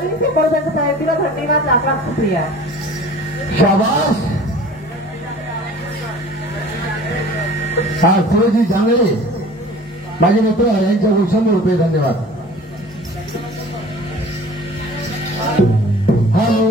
धन्यवाद लाख लाख शुक्रिया। शाबाश। हा सुरजी जांगळे माझे मित्र यांच्या 100 रुपये धन्यवाद। हॅलो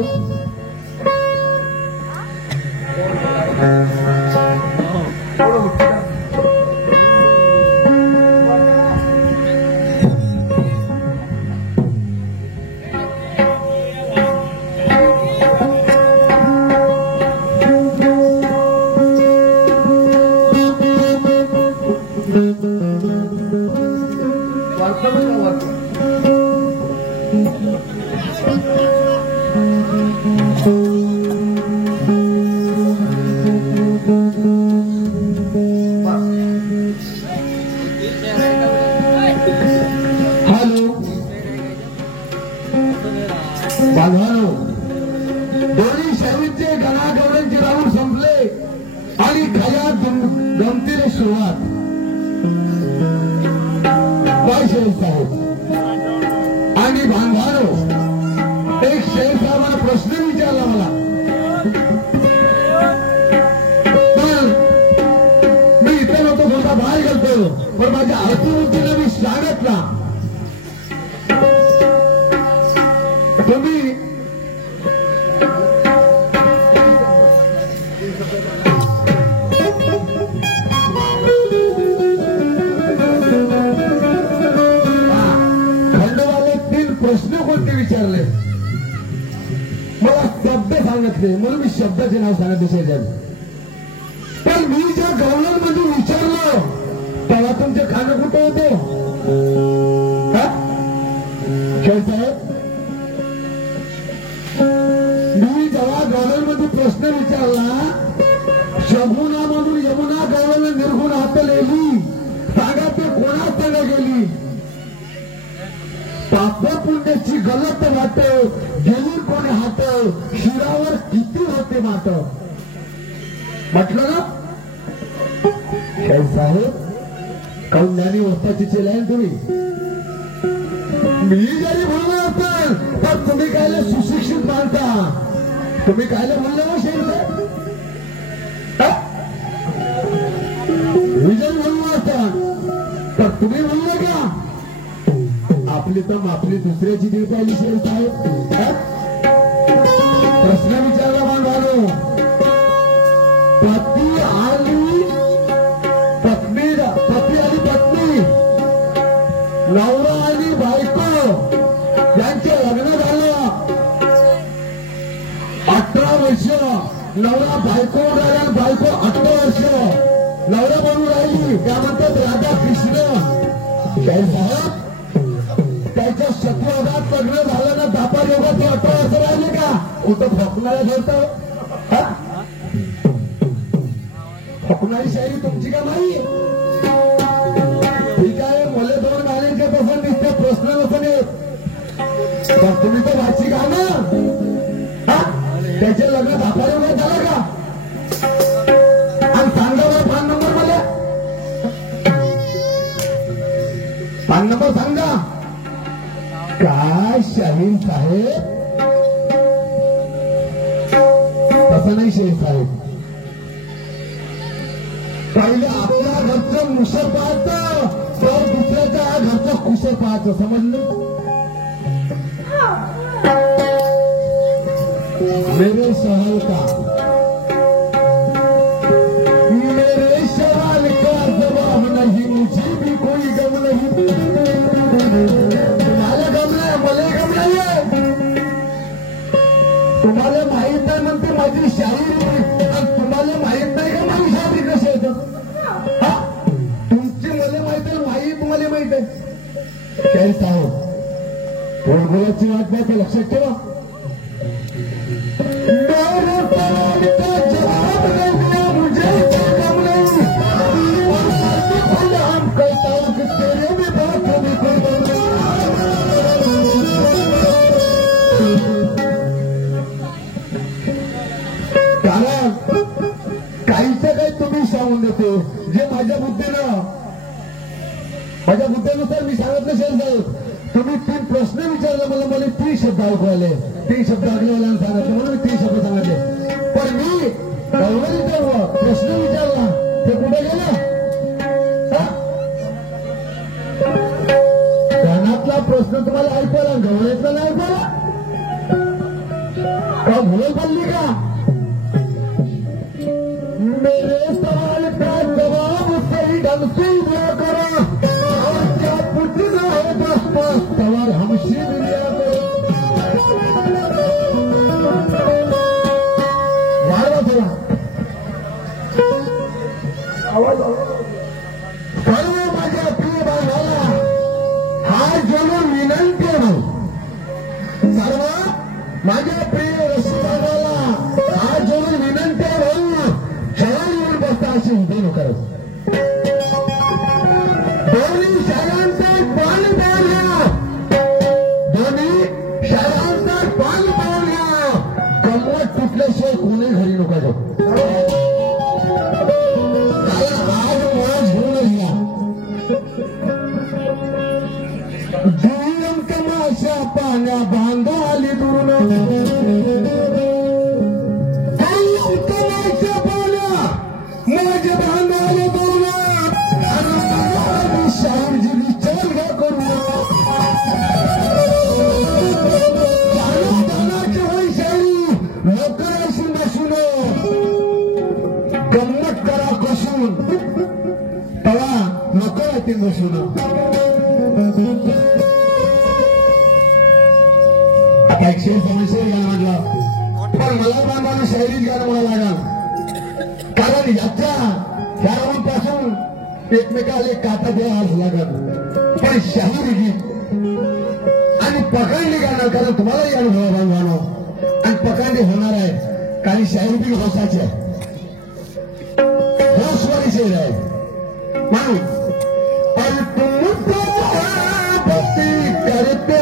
बांधवानो, दोन्ही शैवीचे गणागौऱ्यांचे राऊंड संपले आणि खऱ्या गमतीला सुरुवात। काय शेर साहेब आणि बांधवानो, एक शेर साहेबांना प्रश्न विचारला मला, पण मी इथे नव्हतो, स्वतः बाहेर गेलतो, पण माझ्या अर्थवृत्तीला मी सांगितला तुम्ही खंडोबाला 3 प्रश्न कोणते विचारले, मला शब्द सांगितले म्हणून मी शब्दाचे नाव सांगितले शेजारी। पण मी ज्या गव्हर्नरमध्ये विचारलं तेव्हा तुमचे खाणं कुठे होते साहेब? मी जेव्हा गव्हर्नरमध्ये प्रश्न विचारला, शगुना म्हणून यमुना गव्हर्नर निर्गुण हातलेली, सांगा ते कोणाच त्याला गेली? पाप पुण्याची गलत वाट गेली कोणी हात, शिरावर किती होते मात? म्हटलं ना साहेब, काऊन ज्ञानी वस्ताची चेलाय तुम्ही? मी जरी म्हणलं असेल तर तुम्ही कायले सुशिक्षित मानता, तुम्ही कायले म्हणलं ना शेर? मी जरी म्हणलो असता तर तुम्ही म्हणलं का? आपली तर आपली दुसऱ्याची दिल पाहिली शेर साहेब। प्रश्न विचारला बांधवानो, पती आणि पत्नी, नवरा आणि बायको यांचे लग्न झालं, 18 वर्ष नवरा बायको राहिला, बायको 18 वर्ष नवरा बनून राहिली, त्या म्हणतात राधा कृष्ण। साहेब त्याच्या 17 लग्न झालं ना, 10 योगाचे 18 वर्ष राहिले का? कुठं फकणाऱ्या ठेवतं? फकणारी शायरी तुमची का नाही? ठीक आहे, मला 2 महिन्यांच्या पासून दिसते प्रश्न नसणे, पण तुम्ही तर वाचिक आहा ना, त्याचे लग्न 10 योगात झालं का? आणि सांगा बरं 5 नंबर मला, 5 नंबर सांगा। काय शाहीन साहेब, तसं नाही शाहीन साहेब, पहिले आपल्या घरचं मुसळ पाहतं, तर दुसऱ्याच्या घरचं कुसळ पाहतं, समजलं? मेरे सवाल का जवाब नहीं, मुझे भी कोई गम नहीं। तुम्हाला गम नाही, मला गम नाहीये। तुम्हाला माहित नाही म्हणते माझी शाहीर, आणि तुम्हाला माहित नाही का माझी शाहीर कशी येतं? तुमची मला माहित आहे, माही तुम्हाला माहित आहे। काय साहेब, बोलाची वाट नाही ते लक्षात ठेवा। जवाब नहीं मुझे गम नहीं, हम कहता हूं कि तेरे भी बात होगी कोई। कारण काहीचं काही तुम्ही सांगून देतो, जे माझ्या बुद्धीनुसार मी सांगितलं शेर साहेब, तुम्ही 3 प्रश्न विचारले मला 3 शब्द ऐकू आले. 3 शब्द ऐकले सांगितले म्हणून मी 3 शब्द सांगितले. पण मी गवळीचा प्रश्न विचारला ते कुठे गेले? कानातला प्रश्न तुम्हाला ऐकला गवळीतला नाही ऐकला का? भूल बोलली का? मेरे सवाल का जवाब सही ढंग से दिया करो और क्या पूछना है दोस्तों सवाल हमसे दिया करो. वाढवा थोडा आवाज. सर्व माझ्या प्रिय बांधवाला हा जोडून विनंती आहे. सर्व माझ्या प्रिय रसिकाला हा जोडून विनंती आहे. शाळांवर बसता अशी उभे करत दोन्ही शाळांचा पान पावल्या. दोन्ही शाळांचा पान पावल्या. गंमत तुटल्याशिवाय कोणी घरी नको जाऊ. आज मुळात घेऊन घ्या जीवन कमाशा पाण्या बांधाली दून माझ्या बांधाले बोला आणि शामजी विचार घ्या करू दानाची होई शाळी नोकराशी नसून गंमत करा कसून तवा नोकराती नसून. आता 100 गाणं म्हटलं पण मला बांधाने शायरीत गाणं मला लागलं. कारण ह्या पासून एकमेकाला काटा द्यावाच लागत. पण शाहिरी गीत आणि पखंडी गाणं कारण तुम्हालाही अनुभव बांधवानो आणि पखंडी होणार आहे. काही शाहिरी बी होसाचे होसवारी शेर आहे म्हणून आणि तुम भक्ती करते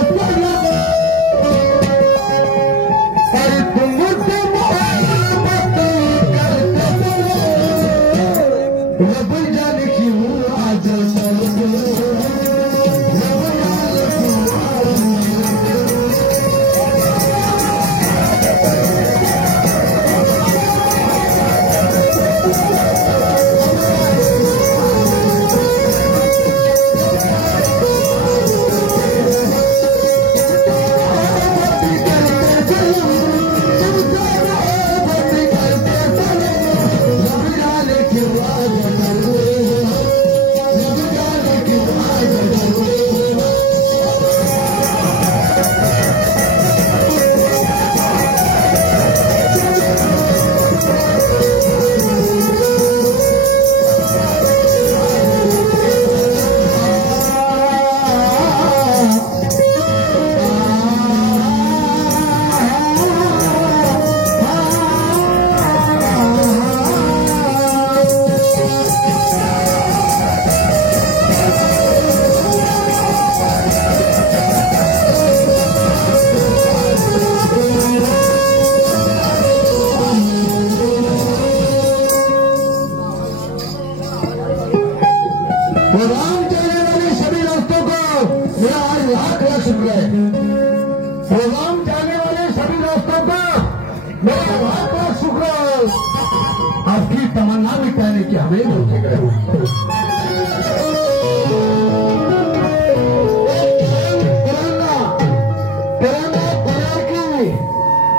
आपकी तमन्ना मिटाने की हमें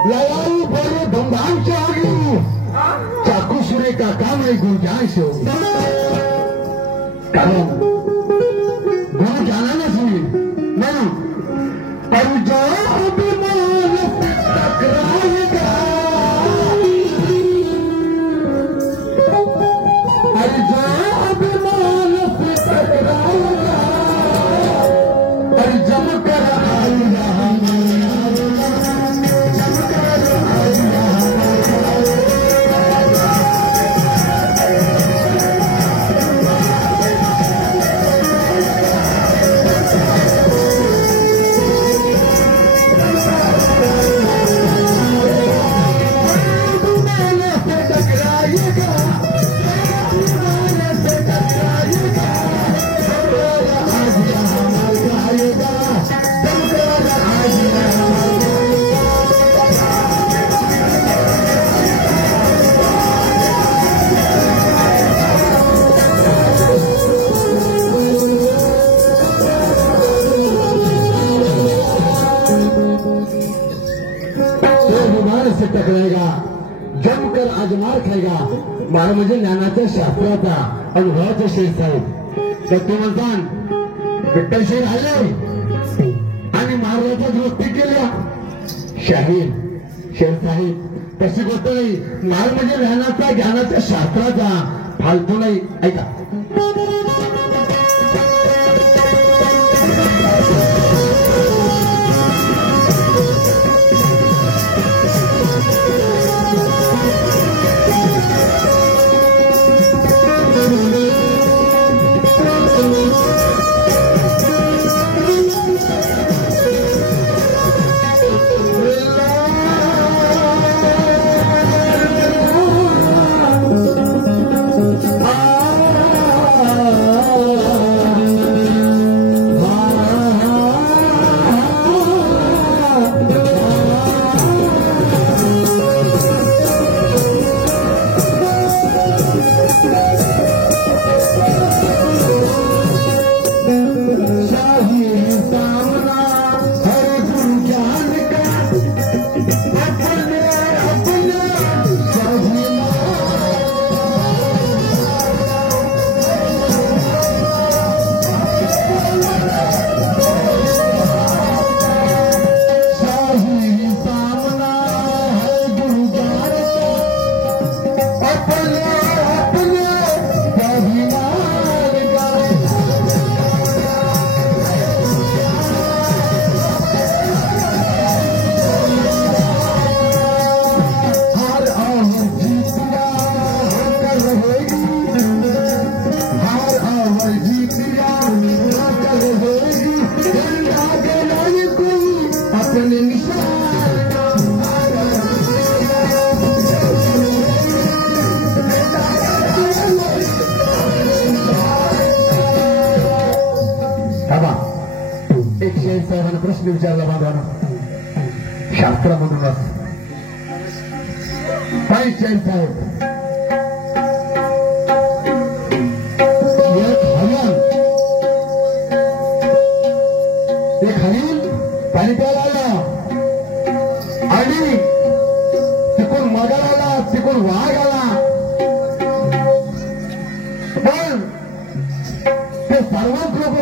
लड़ाई बड़े धूमधाम से होगी. चाकू सुरे का काम नहीं गुंजाइश होगी. कारण गुरु जाना नहीं नहीं पर जो टकराएगा जम कर आएगा आज मार खायगा मार म्हणजे ज्ञानाच्या शास्त्राचा अनुभवाचा शेर साहेब. तर ते म्हणतात विठ्ठल शेर आले आणि महाराजाच्या गोष्टी केल्या. शाहीर शेर साहेब तशी गोष्ट नाही. मार म्हणजे ज्ञानाचा ज्ञानाच्या शास्त्राचा फालतू नाही. ऐका साहेबांना प्रश्न विचारला बाबांना शास्त्रामधूनच. काय जैन साहेब एक हरिण पाणी प्यायला आला आणि तिकडून मगर आला तिकडून वाघ आला. पण ते सर्वात लोक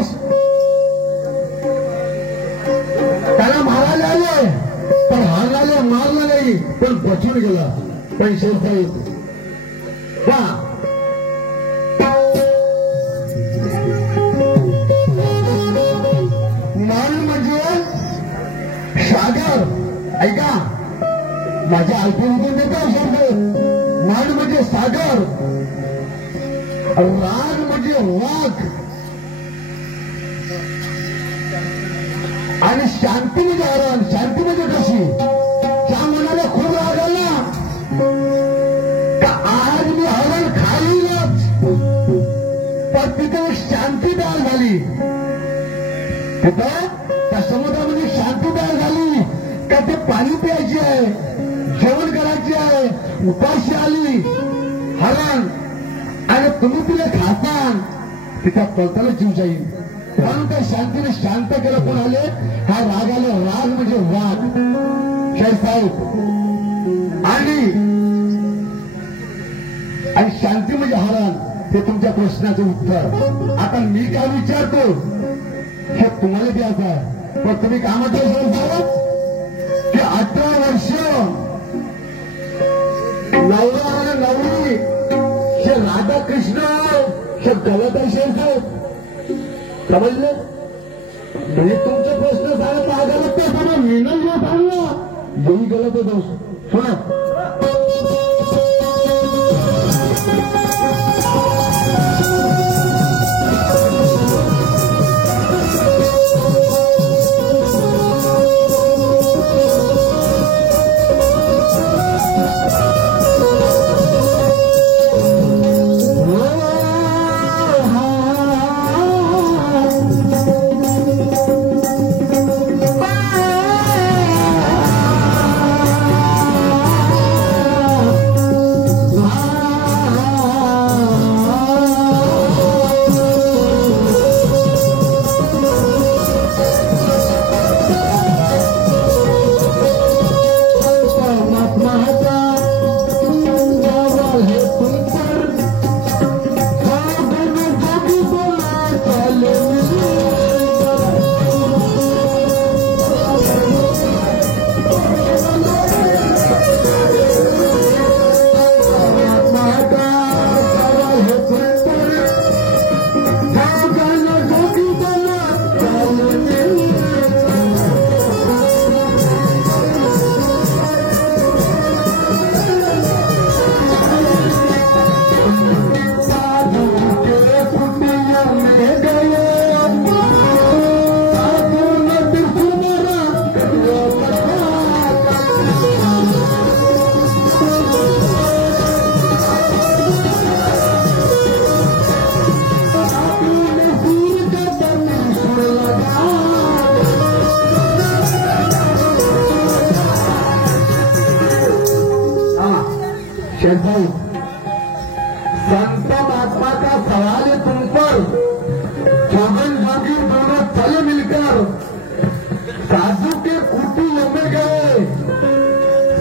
त्याला मारायला आले पण हारला मारला नाही पण बचून गेला. पण शेर साहेब मान म्हणजे सागर. ऐका माझ्या ऐकून देतो शब्द. मान म्हणजे सागर, राग म्हणजे वाघ आणि शांती म्हणजे हरण. शांती म्हणजे कशी त्या मनाला खूप राग आला का आज मी हरण खाईलच पण तिथे शांती तयार झाली. तिथं त्या समुद्रामध्ये शांती तयार झाली का ते पाणी प्यायचे आहे, जेवण करायचे आहे, उपाशी आली हरण आणि तुम्ही तिला खाता तिथं पळताना जीव जाईल. म्हणून त्या शांतीने शांत केलं. कोण आले हा राग आले. राग म्हणजे वाघ शेर साहेब आणि शांती म्हणजे हरण. हे तुमच्या प्रश्नाचं उत्तर. आता मी काय विचारतो हे तुम्हाला द्यायचं आहे. पण तुम्ही काय म्हटलं शेर साहेब की 18 वर्ष नवरा आणि नवरी हे राधाकृष्ण हे गलत आहे शेर साहेब. समजलं म्हणजे तुमचे प्रश्न सांगत गलत ते समज मी नाही सांगला यही गलत होतो. सुना संत महात्माचा सवाल है तुम पर, जोगन जोगी दोनों चले मिलकर साधु के कुटी में गए,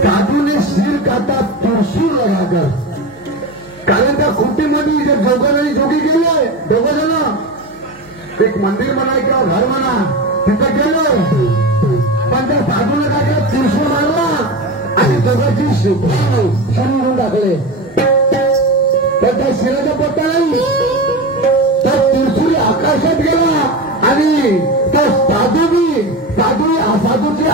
साधू ने सिर काटा त्रिशूल लगाकर. कारण त्या कुटीमध्ये जे जोगन आणि जोगी गेले दोघं जण, एक मंदिर म्हणा किंवा घर म्हणा तिथं गेले, पण त्या साधूने काय केलं, त्रिशूल मारला आणि दोघांची शरीर टाकले. तर त्या शिराचा पत्ता नाही, तर त्रिशूल आकाशात गेला आणि तो साधू साधूचे